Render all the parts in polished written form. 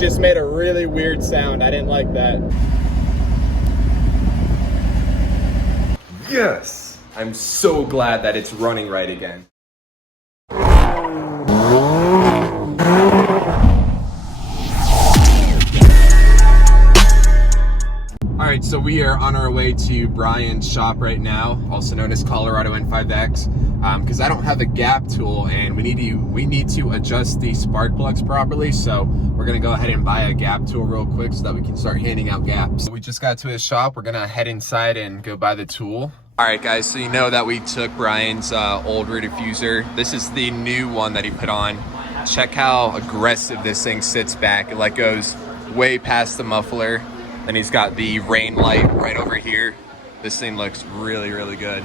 just made a really weird sound. I didn't like that. Yes! I'm so glad that it's running right again. Alright, so we are on our way to Brian's shop right now, also known as Colorado N5X, because I don't have a gap tool and we need to adjust the spark plugs properly, so we're going to go ahead and buy a gap tool real quick so that we can start handing out gaps. We just got to his shop. We're going to head inside and go buy the tool. Alright guys, so you know that we took Brian's old rear diffuser. This is the new one that he put on. Check how aggressive this thing sits back. It like goes way past the muffler. Then he's got the rain light right over here. This thing looks really, really good.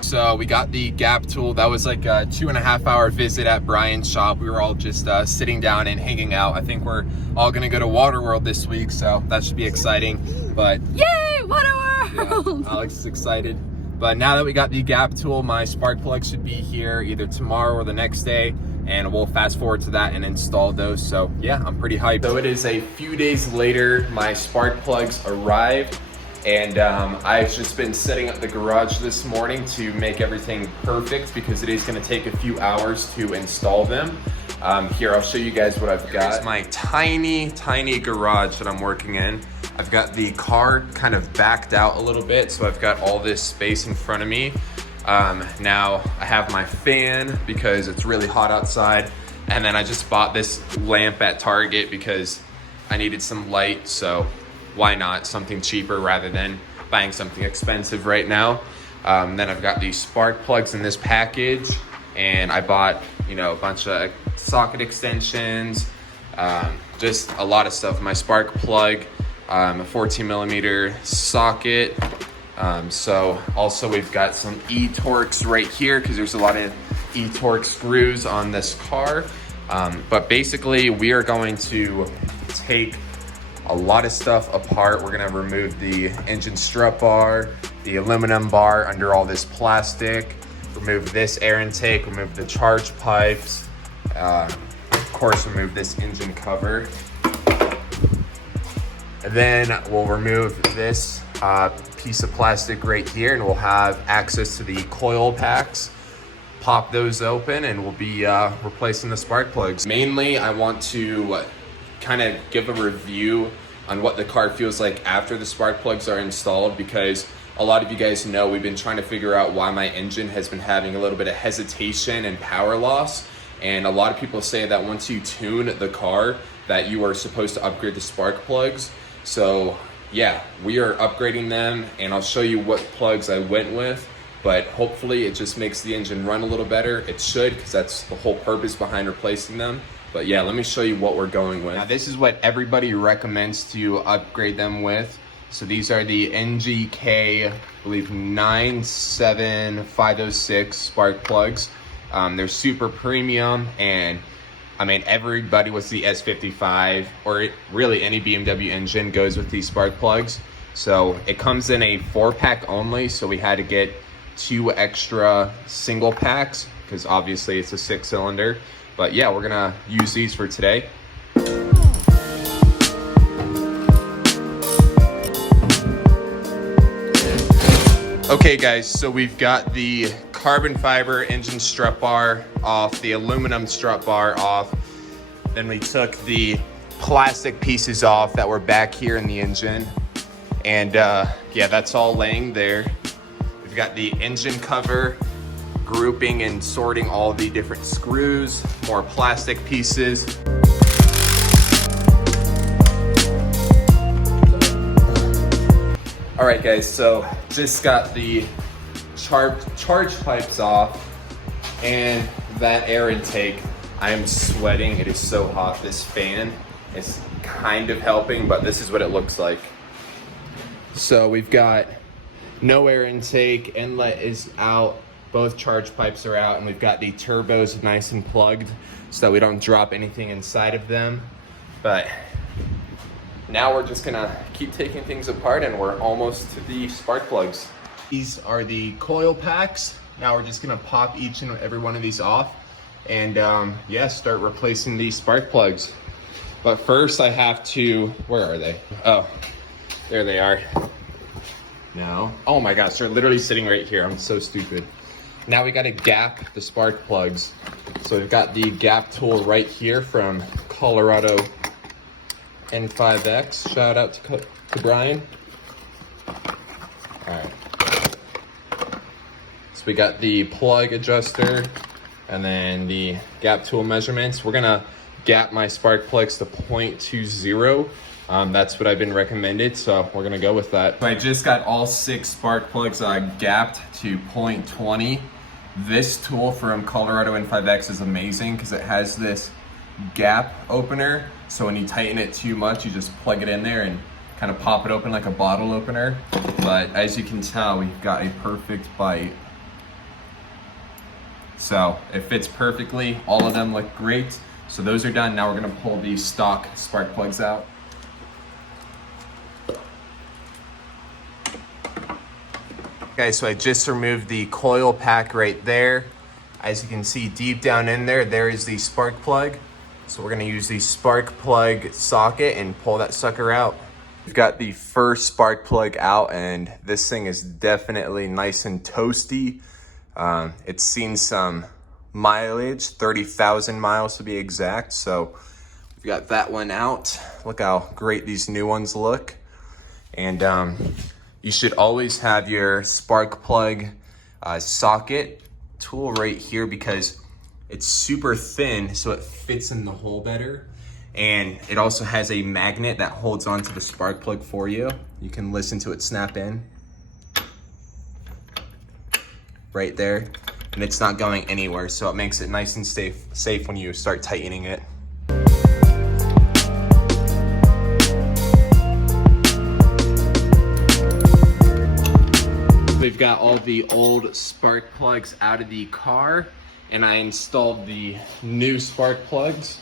So we got the gap tool. That was like a 2.5 hour visit at Brian's shop. We were all just sitting down and hanging out. I think we're all gonna go to Waterworld this week, so that should be exciting. But yay, Waterworld! Yeah, Alex is excited. But now that we got the gap tool, my spark plug should be here either tomorrow or the next day, and we'll fast forward to that and install those. So yeah, I'm pretty hyped. So it is a few days later, my spark plugs arrived, and I've just been setting up the garage this morning to make everything perfect because it is gonna take a few hours to install them. Here, I'll show you guys what I've got. Here's my tiny, tiny garage that I'm working in. I've got the car kind of backed out a little bit, so I've got all this space in front of me. Now I have my fan because it's really hot outside, and then I just bought this lamp at Target because I needed some light, so why not something cheaper rather than buying something expensive right now. Then I've got these spark plugs in this package, and I bought, you know, a bunch of socket extensions, just a lot of stuff. My spark plug, a 14mm socket. So also we've got some E-Torx right here because there's a lot of E-Torx screws on this car. But basically we are going to take a lot of stuff apart. We're gonna remove the engine strut bar, the aluminum bar under all this plastic, remove this air intake, remove the charge pipes, of course remove this engine cover. And then we'll remove this piece of plastic right here, and we'll have access to the coil packs. Pop those open and we'll be replacing the spark plugs. Mainly, I want to kind of give a review on what the car feels like after the spark plugs are installed, because a lot of you guys know we've been trying to figure out why my engine has been having a little bit of hesitation and power loss. And a lot of people say that once you tune the car that you are supposed to upgrade the spark plugs. So yeah, we are upgrading them, and I'll show you what plugs I went with, but hopefully it just makes the engine run a little better. It should, because that's the whole purpose behind replacing them. But yeah, let me show you what we're going with. Now this is what everybody recommends to upgrade them with. So these are the NGK, I believe 97506 spark plugs. They're super premium, and I mean, everybody with the S55 or really any BMW engine goes with these spark plugs. So it comes in a 4-pack only, so we had to get 2 extra single packs because obviously it's a 6-cylinder. But yeah, we're gonna use these for today. Okay guys, so we've got the carbon fiber engine strut bar off, the aluminum strut bar off. Then we took the plastic pieces off that were back here in the engine. And yeah, that's all laying there. We've got the engine cover, grouping and sorting all the different screws, more plastic pieces. All right guys, so just got the charge pipes off and that air intake. I am sweating, it is so hot. This fan is kind of helping, but this is what it looks like. So we've got no air intake, inlet is out, both charge pipes are out, and we've got the turbos nice and plugged so that we don't drop anything inside of them. But now we're just gonna keep taking things apart, and we're almost to the spark plugs. These are the coil packs. Now we're just gonna pop each and every one of these off and yeah, start replacing these spark plugs. But first I have to, where are they? Oh, there they are. Now, oh my gosh, they're literally sitting right here. I'm so stupid. Now we gotta gap the spark plugs. So we've got the gap tool right here from Colorado N5X. Shout out to Brian. All right. So we got the plug adjuster and then the gap tool measurements. We're gonna gap my spark plugs to 0.20. That's what I've been recommended, so we're gonna go with that. So I just got all 6 spark plugs gapped to 0.20. This tool from Colorado N5X is amazing because it has this gap opener. So when you tighten it too much, you just plug it in there and kind of pop it open like a bottle opener. But as you can tell, we've got a perfect bite. So it fits perfectly. All of them look great. So those are done. Now we're gonna pull these stock spark plugs out. Okay, so I just removed the coil pack right there. As you can see deep down in there, there is the spark plug. So we're gonna use the spark plug socket and pull that sucker out. We've got the first spark plug out and this thing is definitely nice and toasty. It's seen some mileage, 30,000 miles to be exact. So we've got that one out. Look how great these new ones look. And you should always have your spark plug socket tool right here because it's super thin, so it fits in the hole better. And it also has a magnet that holds onto the spark plug for you. You can listen to it snap in. Right there. And it's not going anywhere, so it makes it nice and safe when you start tightening it. We've got all the old spark plugs out of the car and I installed the new spark plugs.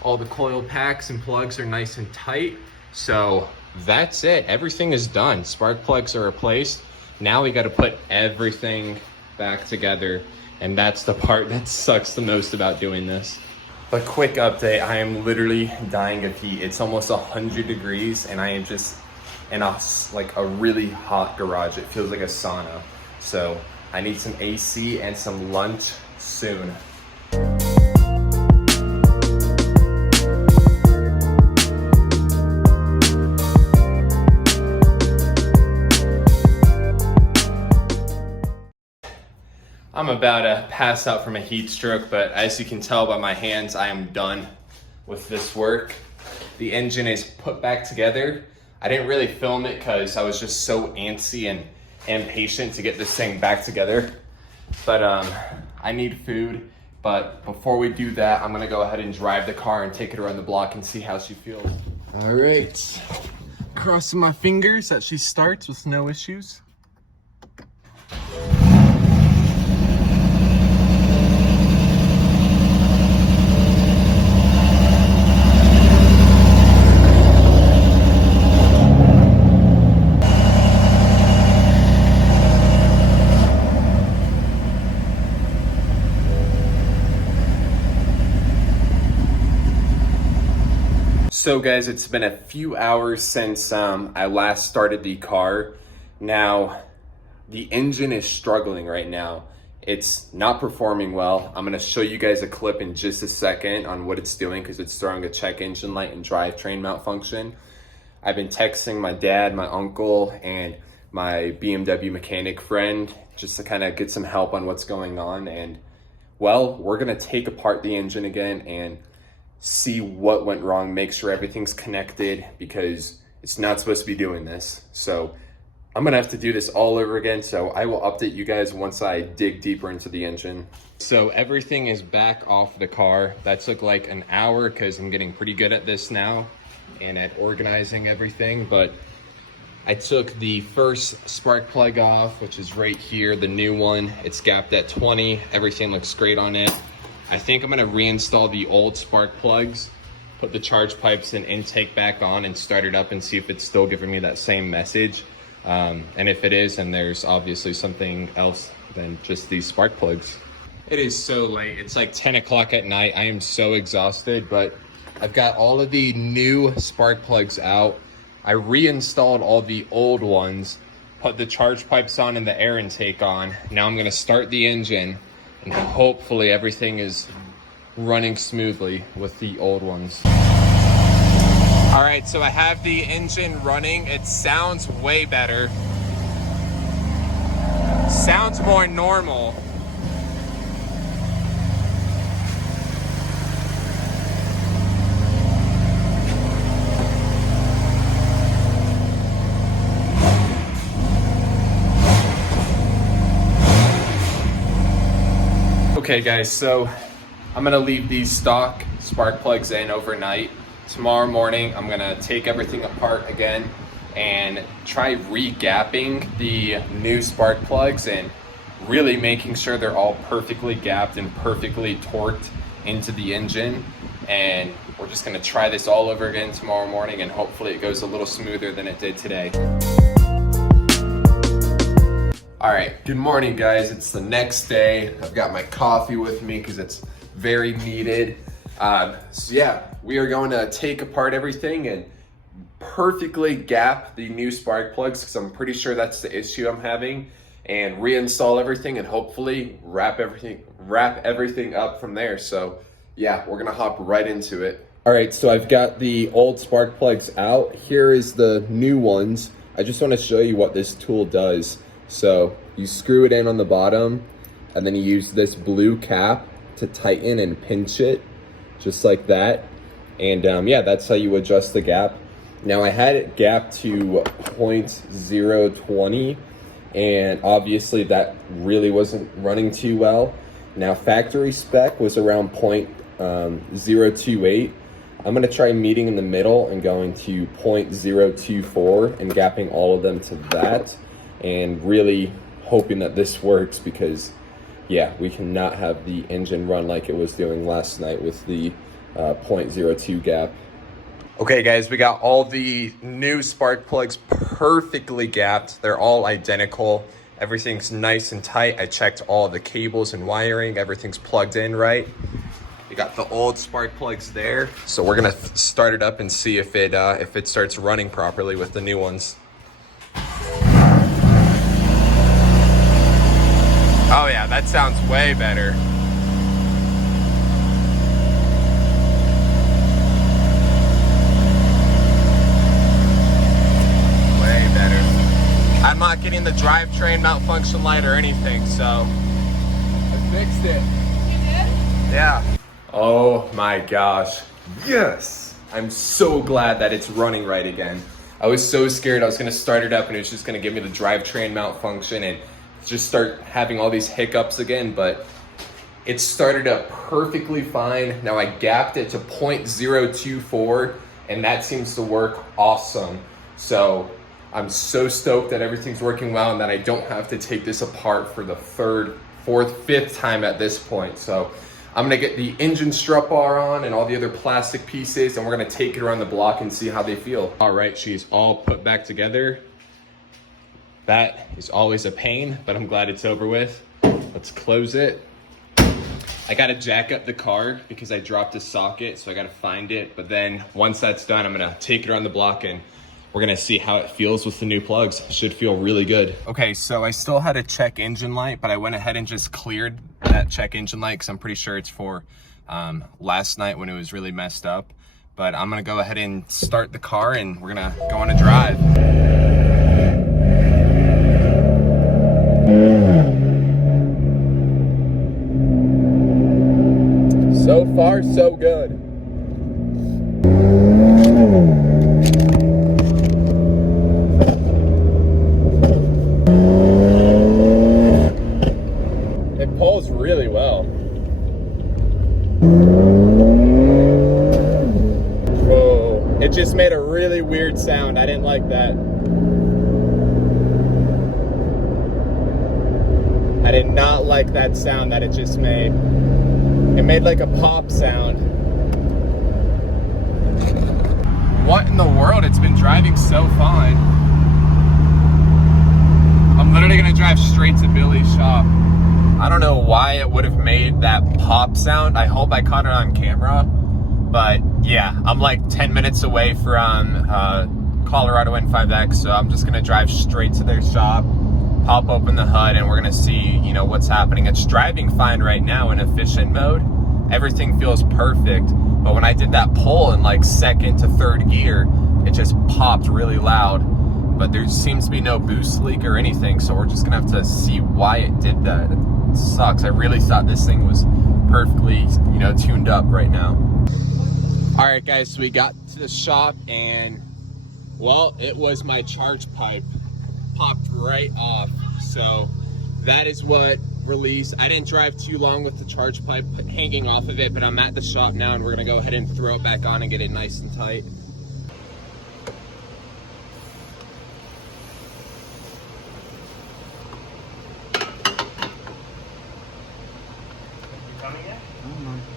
All the coil packs and plugs are nice and tight. So that's it, everything is done. Spark plugs are replaced. Now we gotta put everything back together and that's the part that sucks the most about doing this. But quick update, I am literally dying of heat. It's almost 100 degrees and I am just in a really hot garage. It feels like a sauna. So I need some AC and some lunch soon. I'm about to pass out from a heat stroke, but as you can tell by my hands, I am done with this work. The engine is put back together. I didn't really film it because I was just so antsy and impatient to get this thing back together. But I need food. But before we do that, I'm gonna go ahead and drive the car and take it around the block and see how she feels. All right, crossing my fingers that she starts with no issues. So guys, it's been a few hours since I last started the car. Now, the engine is struggling right now. It's not performing well. I'm gonna show you guys a clip in just a second on what it's doing because it's throwing a check engine light and drivetrain malfunction. I've been texting my dad, my uncle, and my BMW mechanic friend just to kind of get some help on what's going on. And well, we're gonna take apart the engine again and see what went wrong, make sure everything's connected because it's not supposed to be doing this. So I'm gonna have to do this all over again. So I will update you guys once I dig deeper into the engine. So everything is back off the car. That took like an hour because I'm getting pretty good at this now and at organizing everything. But I took the first spark plug off, which is right here, the new one. It's gapped at 20. Everything looks great on it. I think I'm gonna reinstall the old spark plugs, put the charge pipes and intake back on and start it up and see if it's still giving me that same message. And if it is, then there's obviously something else than just these spark plugs. It is so late, it's like 10 o'clock at night. I am so exhausted, but I've got all of the new spark plugs out. I reinstalled all the old ones, put the charge pipes on and the air intake on. Now I'm gonna start the engine and hopefully everything is running smoothly with the old ones. All right, so I have the engine running. It sounds way better. Sounds more normal. Okay guys, so I'm gonna leave these stock spark plugs in overnight. Tomorrow morning, I'm gonna take everything apart again and try regapping the new spark plugs and really making sure they're all perfectly gapped and perfectly torqued into the engine. And we're just gonna try this all over again tomorrow morning, and hopefully it goes a little smoother than it did today. All right, good morning guys. It's the next day. I've got my coffee with me because it's very needed. So yeah, we are going to take apart everything and perfectly gap the new spark plugs, because I'm pretty sure that's the issue I'm having, and reinstall everything and hopefully wrap everything up from there. So yeah, we're gonna hop right into it. All right, so I've got the old spark plugs out. Here is the new ones. I just want to show you what this tool does. So you screw it in on the bottom and then you use this blue cap to tighten and pinch it just like that. And yeah, that's how you adjust the gap. Now I had it gapped to 0.020 and obviously that really wasn't running too well. Now factory spec was around 0.028. I'm gonna try meeting in the middle and going to 0.024 and gapping all of them to that, and really hoping that this works, because yeah, we cannot have the engine run like it was doing last night with the 0.02 gap. Okay guys, we got all the new spark plugs perfectly gapped. They're all identical. Everything's nice and tight. I checked all the cables and wiring. Everything's plugged in right. We got the old spark plugs there. So we're gonna start it up and see if it starts running properly with the new ones. Oh yeah, that sounds way better. Way better. I'm not getting the drivetrain malfunction light or anything, so I fixed it. You did? Yeah. Oh my gosh. Yes. I'm so glad that it's running right again. I was so scared I was gonna start it up and it was just gonna give me the drivetrain malfunction and just start having all these hiccups again, but it started up perfectly fine. Now I gapped it to 0.024 and that seems to work awesome. So I'm so stoked that everything's working well and that I don't have to take this apart for the third, fourth, fifth time at this point. So I'm gonna get the engine strut bar on and all the other plastic pieces, and we're gonna take it around the block and see how they feel. All right, she's all put back together. That is always a pain, but I'm glad it's over with. Let's close it. I gotta jack up the car because I dropped a socket, so I gotta find it. But then once that's done, I'm gonna take it around the block and we're gonna see how it feels with the new plugs. Should feel really good. Okay, so I still had a check engine light, but I went ahead and just cleared that check engine light because I'm pretty sure it's for last night when it was really messed up. But I'm gonna go ahead and start the car and we're gonna go on a drive. So far, so good. It pulls really well. Whoa, it just made a really weird sound. I didn't like that. I did not like that sound that it just made. It made like a pop sound. What in the world? It's been driving so fine. I'm literally gonna drive straight to Billy's shop. I don't know why it would have made that pop sound. I hope I caught it on camera, But yeah, I'm like 10 minutes away from Colorado N5X, so I'm just gonna drive straight to their shop, pop open the hood, and we're gonna see, you know, what's happening. It's driving fine right now in efficient mode. Everything feels perfect, but when I did that pull in like second to third gear, it just popped really loud. But there seems to be no boost leak or anything, so we're just gonna have to see why it did that. It sucks. I really thought this thing was perfectly, you know, tuned up right now. All right, guys, so we got to the shop and, well, it was my charge pipe popped right off. So that is what released. I didn't drive too long with the charge pipe hanging off of it, but I'm at the shop now and we're gonna go ahead and throw it back on and get it nice and tight.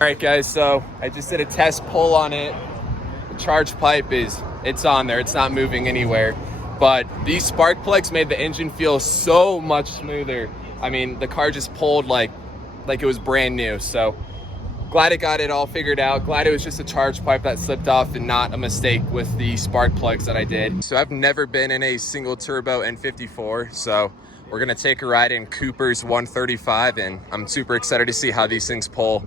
All right, guys, so I just did a test pull on it. The charge pipe it's on there. It's not moving anywhere. But these spark plugs made the engine feel so much smoother. I mean, the car just pulled like it was brand new. So glad it got it all figured out. Glad it was just a charge pipe that slipped off and not a mistake with the spark plugs that I did. So I've never been in a single turbo N54. So we're gonna take a ride in Cooper's 135 and I'm super excited to see how these things pull.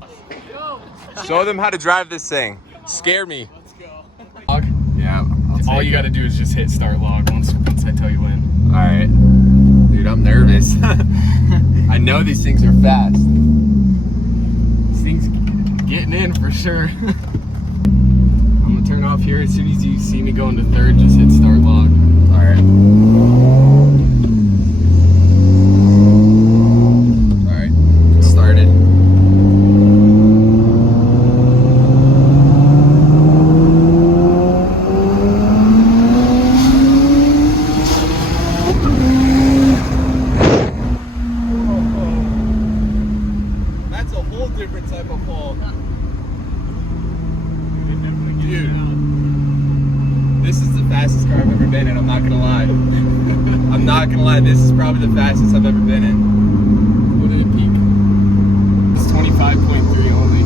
Show them how to drive this thing. Scare me. Let's go. Yeah. All you got to do is just hit start log once I tell you when. All right. Dude, I'm nervous. I know these things are fast. This thing's getting in for sure. I'm going to turn off here. As soon as you see me go into third, just hit start log. All right. All right. Started. Different type of pull. Dude, this is the fastest car I've ever been in, I'm not gonna lie. I'm not gonna lie, this is probably the fastest I've ever been in. What did it peak? It's 25.3 only.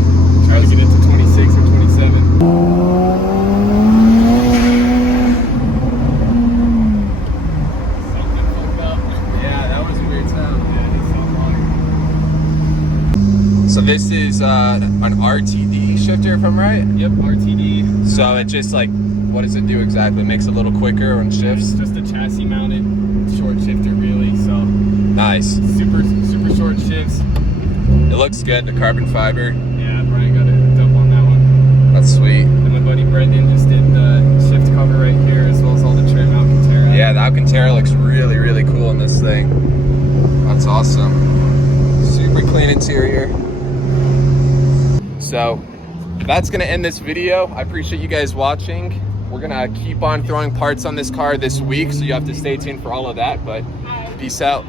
Try to get it to 26 or 27. Something fucked up. Yeah, that was a weird sound. Yeah, it sounds like. So this is an RTD shifter, if I'm right? Yep, RTD. So it just like, what does it do exactly? It makes it a little quicker when it shifts? It's just a chassis mounted short shifter really, so Nice. super short shifts. It looks good, the carbon fiber. Yeah, Brian got a dub on that one. That's sweet. And my buddy Brendan just did the shift cover right here as well as all the trim Alcantara. Yeah, the Alcantara looks really, really cool in this thing. That's awesome. Super clean interior. So that's gonna end this video. I appreciate you guys watching. We're gonna keep on throwing parts on this car this week, so you have to stay tuned for all of that, but peace out.